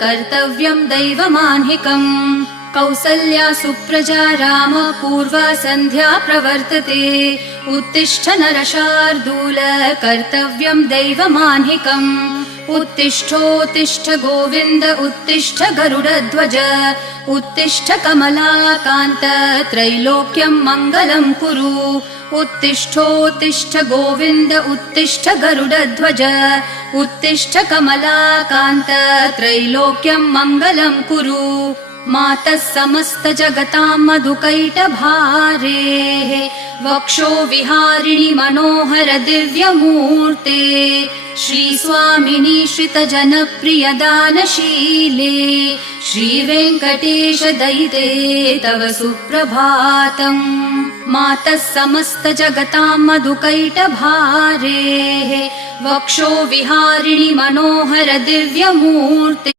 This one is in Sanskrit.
कर्तव्यं दैवमान्हिकम् कौसल्या सुप्रजा राम पूर्वा सन्ध्या प्रवर्तते उत्तिष्ठ नरशार्दूल कर्तव्यं दैवमान्हिकम् उत्तिष्ठोत्तिष्ठ गोविन्द उत्तिष्ठ गरुडध्वज उत्तिष्ठ कमलाकान्त त्रैलोक्यं मङ्गलं कुरु उत्तिष्ठोत्तिष्ठ गोविन्द उत्तिष्ठ गरुडध्वज उत्तिष्ठ कमलाकान्त त्रैलोक्यं मङ्गलं कुरु मातः समस्त जगतां मधुकैटभारेः वक्षो विहारिणि मनोहर दिव्यमूर्ते श्रीस्वामिनि श्रितजनप्रिय दानशीले श्रीवेङ्कटेश दयिते तव सुप्रभातम् मातः समस्त जगतां मधुकैटभारेः वक्षो विहारिणि मनोहर दिव्यमूर्ते